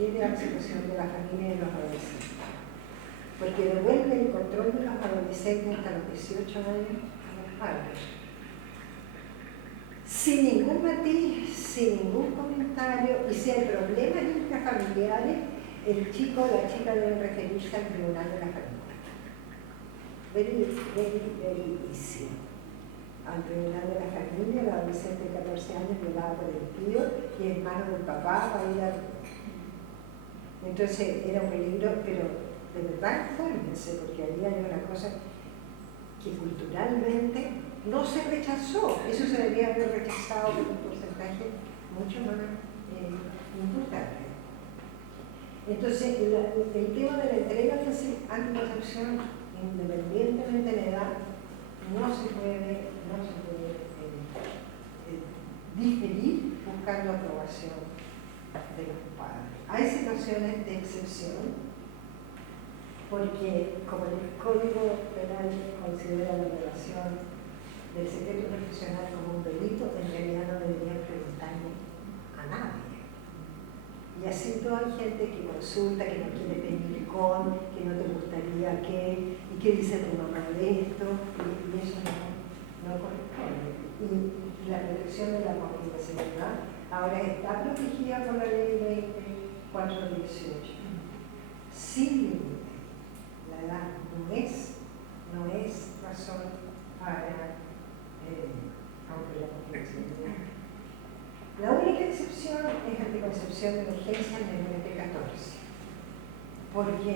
refiere a la situación de la familia y de los adolescentes. Porque devuelve el control de los adolescentes hasta los 18 años a los padres. Sin ningún matiz, sin ningún comentario, y si hay problemas intrafamiliares, el chico o la chica deben referirse al tribunal de la familia. Very easy. Al tribunal de la familia, el adolescente de 14 años violado por el tío y hermano del papá va a ir a... Entonces era un peligro, pero de verdad infórmense, porque ahí hay una cosa que culturalmente no se rechazó. Eso se debería haber rechazado con un porcentaje mucho más importante. Entonces, el tema de la entrega de anticoncepción, independientemente de la edad, no se puede diferir buscando aprobación de los padres. Hay situaciones de excepción, porque como el Código Penal considera la violación del secreto profesional como un delito, en realidad no deberían preguntarle a nadie. Y así toda hay gente que consulta, que no quiere pedir con, que no te gustaría que, y que dice tu mamá de esto, y eso no corresponde. Y la protección de la confidencialidad ahora está protegida por la ley 2418, sin límite. La edad no es razón para aunque la confidencialidad. La única excepción es anticoncepción de emergencia en menores de 14, porque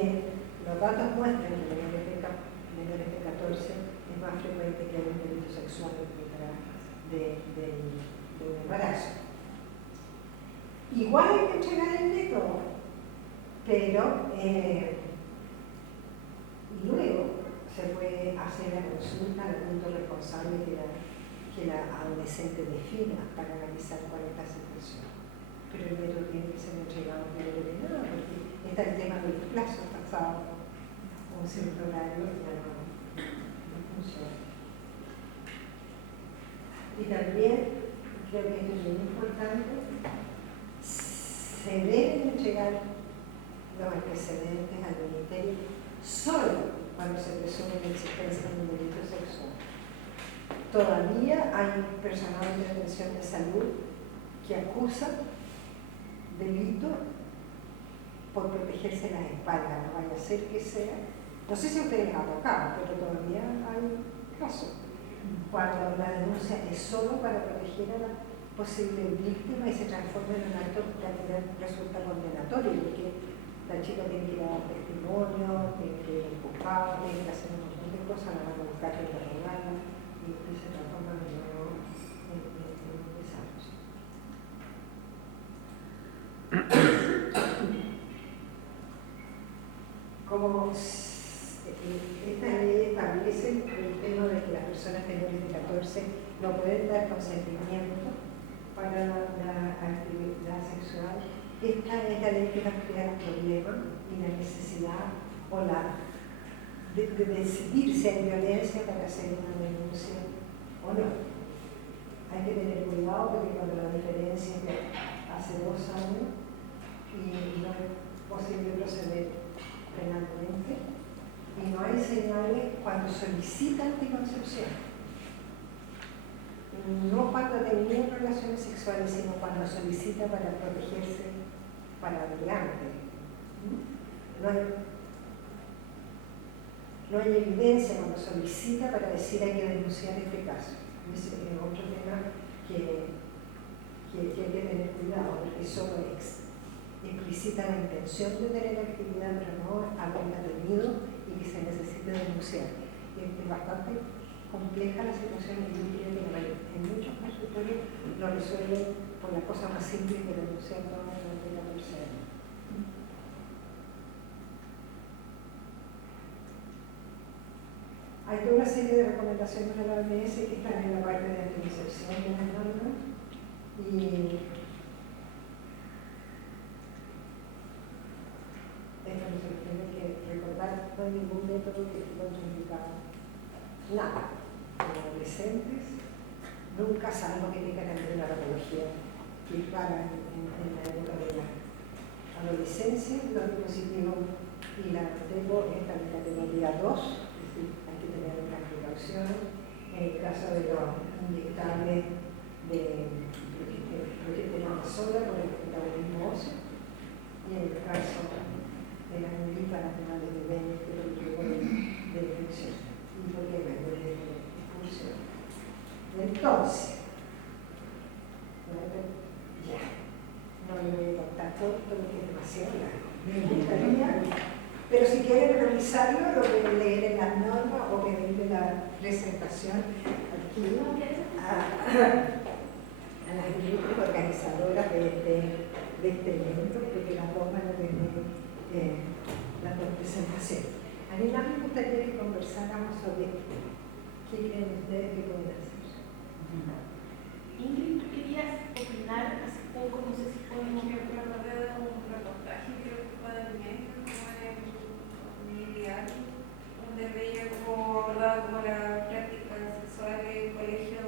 los datos muestran que en menores de 14 es más frecuente que haya un delito sexual detrás de un embarazo. Igual hay que entregar el método, pero luego se puede hacer la consulta al punto responsable que la adolescente defina para analizar cuál es la situación. Pero el método tiene que ser entregado primero de nada, porque está el tema del plazo pasado un cierto horario y ya no funciona. Y también, creo que esto es muy importante, se deben entregar los antecedentes al Ministerio solo cuando se presume la existencia de un delito sexual. Todavía hay personal de atención de salud que acusa delito por protegerse las espaldas, no vaya a ser que sea. No sé si a ustedes les ha tocado, pero todavía hay casos. Cuando la denuncia es solo para proteger a la posible víctima y se transforma en un acto que al final resulta condenatorio, porque la chica tiene que dar testimonio, tiene que ir empujada, tiene que hacer un montón de cosas, la van a buscar para interrogarla y se transforma de nuevo en un desastre. Como esta ley establece el tema de que las personas menores de 14 no pueden dar consentimiento para la actividad sexual, esta es la ley que va a crear problemas y la necesidad o de decidir si hay violencia para hacer una denuncia o no. Hay que tener cuidado porque cuando la diferencia es de hace 2 años y no es posible proceder penalmente, y no hay señales cuando solicita anticoncepción. No cuando tenía relaciones sexuales, sino cuando solicita para protegerse para adelante. No hay evidencia cuando solicita para decir hay que denunciar este caso. Ese es otro tema que hay que tener cuidado, porque solo explicita la intención de tener actividad, pero no haberla tenido y que se necesite denunciar. Es bastante compleja la situación y yo creo que en muchos consultorios lo resuelven por la cosa más simple que denunciar toda la de la persona. Hay toda una serie de recomendaciones de la OMS que están en la parte de anticoncepción de las normas y esto no se tiene que recordar, no hay ningún método que esté contraindicado. Nada. Los adolescentes nunca salvo que tengan alguna patología que para en la época de la adolescencia. licencia, los dispositivos y la tengo esta en categoría 2, es decir, hay que tener una precaución en el caso de los inyectables de progesterona sola por el metabolismo óseo y en el caso de las antiparasitales de Bennett por el riesgo de infección y porque me duele de expulsión. Entonces, ya, no me voy a contar todo porque es demasiado largo. Me gustaría, pero si quieren revisarlo, lo pueden leer en las normas o pedirle la presentación aquí a las grupos organizadoras de este evento, porque las dos van a tener las dos presentaciones. A mí más me gustaría que conversáramos sobre qué creen ustedes que pueden hacer. Ingrid, tú querías opinar hace poco, no sé si fue en un reportaje, creo que fue del medio, como en mi diario, donde veía cómo abordaba como las prácticas sexuales en el colegio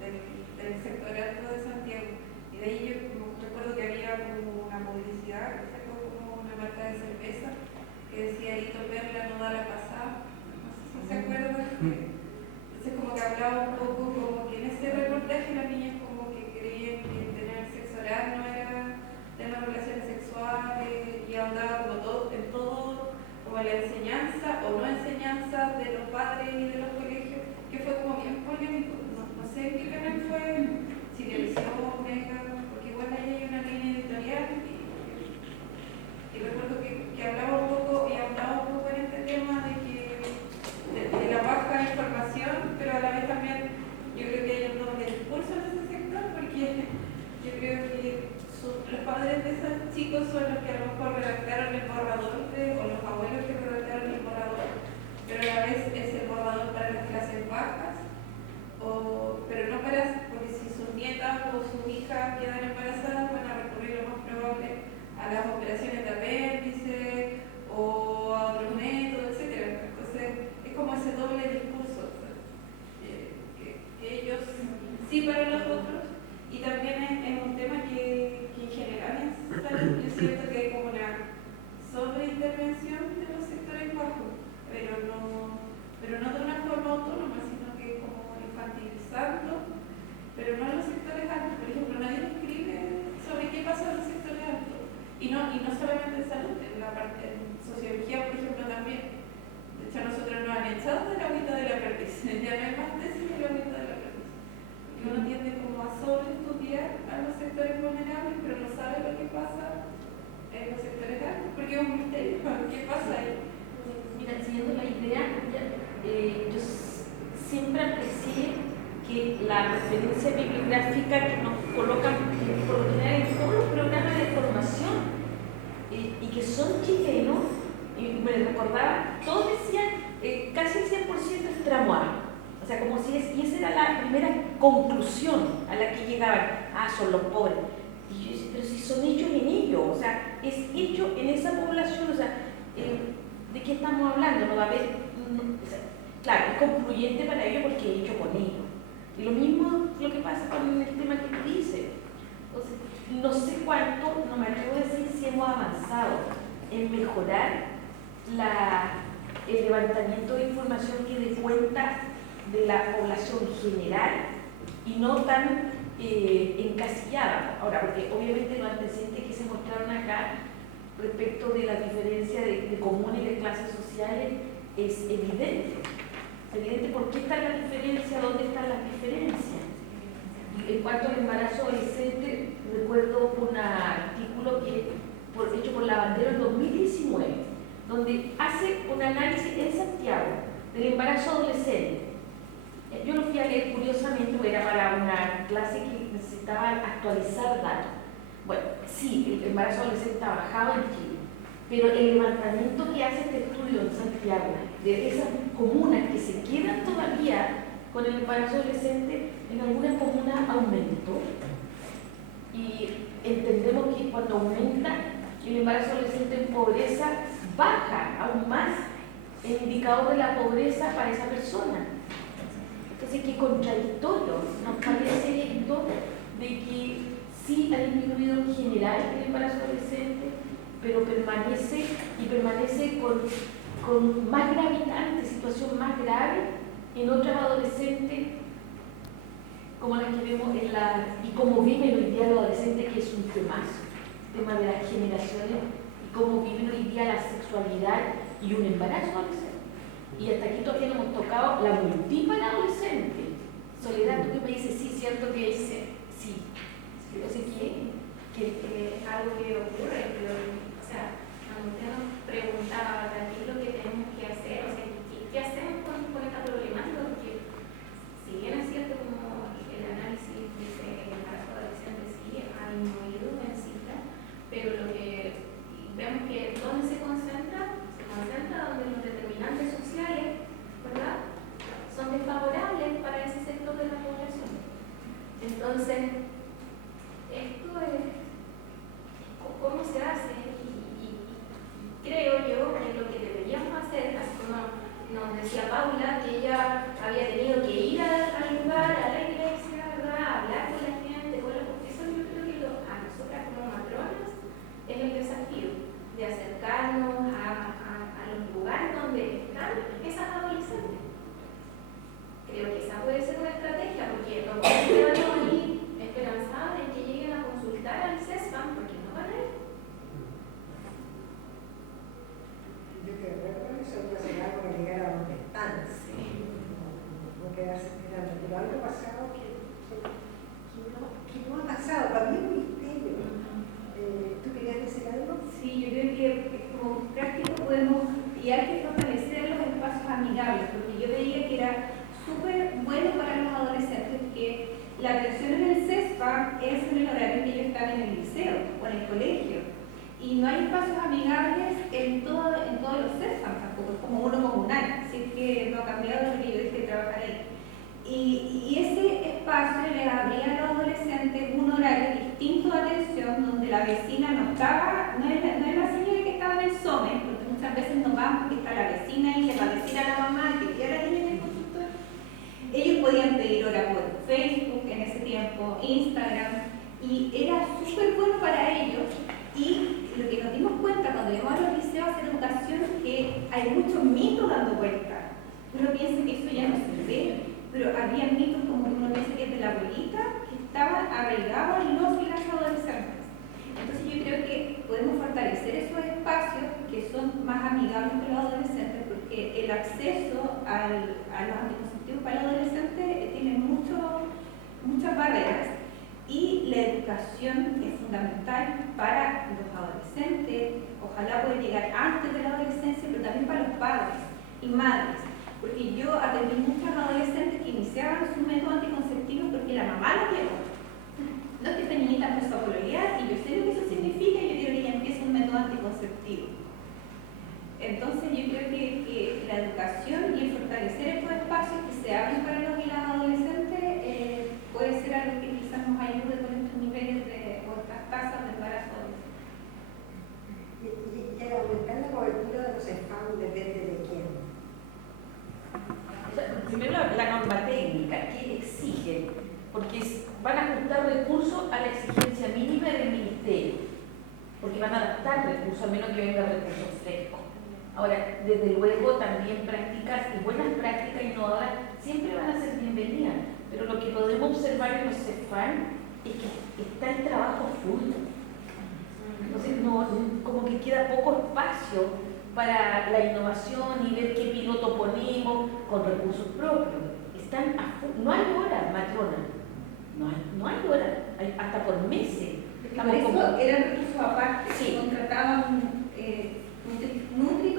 del sector alto de Santiago. Y de ahí yo recuerdo que había como una publicidad que sacó como una marca de cerveza que decía Hito Perla no da la pasada, no sé si se acuerdan. Entonces como que hablaba un poco como que en ese reportaje las niñas como que creían que tener sexo oral no era tener relaciones sexuales y ahondaba como en todo, como la enseñanza o no enseñanza de los padres y de los colegios, que fue como bien polémico. No sé en qué canal fue, si televisión, Mega, porque igual ahí hay una línea editorial y recuerdo que hablaba un poco y ahondaba un poco en este tema de la baja información, pero a la vez también yo creo que hay un doble discurso en ese sector, porque yo creo que los padres de esos chicos son los que a lo mejor redactaron el borrador, o los abuelos que redactaron el borrador, pero a la vez es el borrador para las clases bajas, pero no para, porque si sus nietas o sus hijas quedan embarazadas van a recurrir lo más probable a las operaciones de apéndice o a otros métodos, etc. Entonces, es como ese doble discurso, que ellos sí para los otros, y también es un tema que en general en salud yo siento que hay como una sobreintervención de los sectores bajos, pero no de una forma autónoma, sino que como infantilizando, pero no en los sectores altos. Por ejemplo, nadie escribe sobre qué pasa en los sectores altos, y no solamente en salud, en sociología, por ejemplo, también. De hecho, a nosotros nos han echado de la agüita del aprendiz, ya no hay más tesis de la agüita del aprendiz. Porque uno tiende como a sobreestudiar a los sectores vulnerables, pero no sabe lo que pasa en los sectores altos, porque es un misterio. ¿Qué pasa ahí? Mira, siguiendo la idea, yo siempre aprecié que la referencia bibliográfica que nos colocan por lo general en todos los programas de formación y que son chilenos, y me recordaba, todos decían casi el 100% es tramoar. O sea, como si y esa era la primera conclusión a la que llegaban. Son los pobres. Y yo decía, pero si son hechos en ellos, o sea, es hecho en esa población, o sea, ¿de qué estamos hablando? No va a haber, o sea, claro, es concluyente para ellos porque es hecho con ellos. Y lo mismo lo que pasa con el tema que tú dices. Entonces, no sé cuánto, no me atrevo a decir si hemos avanzado en mejorar el levantamiento de información que dé cuenta de la población general y no tan encasillada. Ahora, porque obviamente los antecedentes que se mostraron acá respecto de la diferencia de comunes y de clases sociales es evidente. Es evidente por qué está la diferencia, dónde están las diferencias. En cuanto al embarazo adolescente, recuerdo un artículo hecho por Lavandero en 2019, donde hace un análisis en Santiago del embarazo adolescente. Yo lo fui a leer curiosamente, porque era para una clase que necesitaba actualizar datos. Bueno, sí, el embarazo adolescente ha bajado en Chile, pero el levantamiento que hace este estudio en Santiago, de esas comunas que se quedan todavía con el embarazo adolescente, en algunas comunas aumentó. Y entendemos que cuando aumenta el embarazo adolescente en pobreza, baja aún más el indicador de la pobreza para esa persona. Entonces, qué contradictorio nos parece esto de que sí ha disminuido en general el embarazo adolescente, pero permanece y permanece con más gravitante, situación más grave en otras adolescentes como las que vemos y cómo viven hoy día los adolescentes, que es un tema de las generaciones, y cómo viven hoy día la sexualidad y un embarazo adolescente. Y hasta aquí todavía no hemos tocado la multiple adolescente. Soledad, tú que me dices, sí, cierto que dice, sí. Pero sí que es algo que ocurre, pero, o sea, cuando usted nos preguntaba qué es lo que tenemos que hacer, o sea, ¿qué hacemos con esta problemática? Porque si bien es cierto como el análisis dice que el embarazo adolescente sí ha disminuido en cifras, pero lo que vemos que ¿dónde se concentra donde los determinantes sociales, ¿verdad?, son desfavorables para ese sector de la población. Entonces, esto es cómo se hace y creo yo que lo que deberíamos hacer, así como nos decía Paula, que ella había tenido que ir al lugar, a la iglesia, ¿verdad?, a hablar con la gente, eso yo creo que a nosotras como matronas es el desafío de acercarnos a los lugares donde están esas adolescentes. Creo que esa puede ser una estrategia, porque no podemos quedarnos ahí esperanzados en que lleguen a consultar al CESFAM, porque no van a ir. Yo creo que eso puede ser algo que llegar a donde están. Sí. No quedarse esperando. Pero algo pasado que no ha pasado, para mí es un misterio. ¿Tú querías decir algo? Sí, yo creo que como práctica podemos, y hay que fortalecer los espacios amigables, porque yo veía que era súper bueno para los adolescentes que la atención en el CESFA es en el horario que ellos están en el liceo o en el colegio, y no hay espacios amigables en todos los CESFA tampoco, es como uno comunal, así que no ha cambiado lo que yo dejé de trabajar ahí. Y ese espacio le abría a los adolescentes un horario distinto de atención, donde la vecina no estaba, no es la señora que estaba en el SOME, porque muchas veces no van porque está la vecina y le va a decir a la mamá que quiere a la niña en el consultorio. Ellos podían pedir hora por Facebook en ese tiempo, Instagram, y era súper bueno para ellos. Y lo que nos dimos cuenta cuando llegamos a los liceos a hacer educación es que hay muchos mitos dando vuelta. Uno piensa que eso ya no se ve, pero había mitos como uno piensa que es de la abuelita, que estaban arraigados en los y las adolescentes. Entonces yo creo que podemos fortalecer esos espacios que son más amigables con los adolescentes, porque el acceso a los anticonceptivos para los adolescentes tiene muchas barreras, y la educación es fundamental para los adolescentes. Ojalá pueda llegar antes de la adolescencia, pero también para los padres y madres. Porque yo atendí muchas adolescentes que iniciaban su método anticonceptivo porque la mamá lo llevó. No es que esta niñita empezó a pololear y yo sé lo que eso significa, y yo quiero que ella empiece un método anticonceptivo. Entonces yo creo que la educación y el fortalecer estos espacios que se abren para los y las adolescentes puede ser algo que quizás nos ayude con estos niveles o estas tasas de embarazo. Y el aumentar la cobertura de los SESFAM depende de quién. Primero la norma técnica, ¿qué exigen? Porque van a ajustar recursos a la exigencia mínima del ministerio, porque van a adaptar recursos, a menos que venga recursos frescos. Ahora, desde luego, también prácticas y buenas prácticas innovadoras siempre van a ser bienvenidas, pero lo que podemos observar en los CESFAM es que está el trabajo full. Entonces, como que queda poco espacio para la innovación y ver qué piloto ponemos con recursos propios. No hay hora, matrona. No hay hora, hasta por meses. Por eso eran recursos aparte, sí. Contrataban Nutri,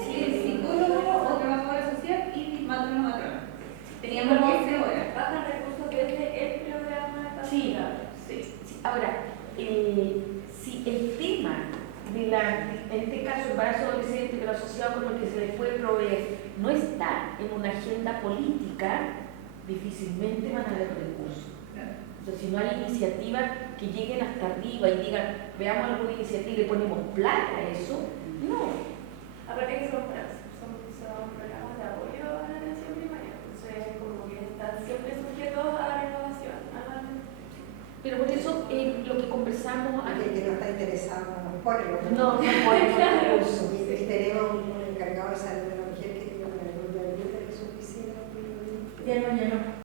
psicólogo o trabajadora social y matrona. Teníamos 15 horas. Bajan recursos desde el programa de Sí. Ahora, si el tema en este caso embarazo adolescente, pero asociado con lo que se les puede proveer, no está en una agenda política, difícilmente van a haber recursos. O sea, si no hay iniciativas que lleguen hasta arriba y digan, veamos alguna iniciativa y le ponemos plata a eso, no. Aparte que son programas de apoyo a la atención primaria, entonces como que están siempre sujetos a la renovación. Pero por eso lo que conversamos Alguien que no está interesado en pone los No, no puede. Claro. recursos. Y tenemos un encargado de salud de la mujer que tiene una ayuda de su oficina. Ya no